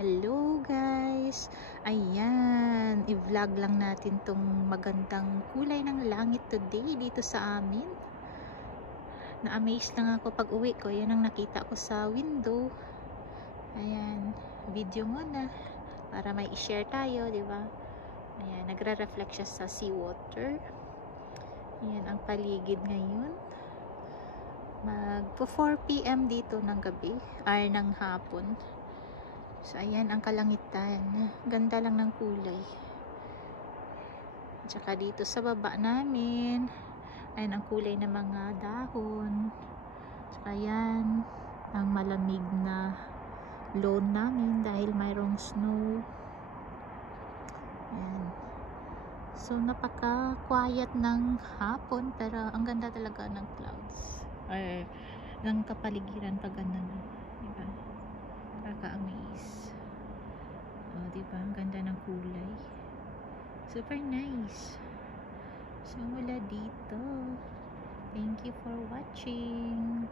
Hello guys! Ayan, i-vlog lang natin tong magandang kulay ng langit today dito sa amin. Na-amaze lang ako pag uwi ko. Yan ang nakita ko sa window. Ayan, video muna para may i-share tayo, di ba? Ayan, nagre-reflect siya sa seawater. Ayan ang paligid ngayon. Magpo 4 PM dito ng gabi, ay ng hapon. So, ayan ang kalangitan. Ganda lang ng kulay. Tsaka dito sa baba namin, ayan ang kulay ng mga dahon. Tsaka ayan, ang malamig na lawn namin dahil mayroong snow. Ayan. So, napaka-quiet ng hapon, pero ang ganda talaga ng clouds. Or, ng kapaligiran pag ganun. Diba? Nakaka-amaze. Oh, diba? Ang ganda ng kulay. Super nice. So, mula dito. Thank you for watching.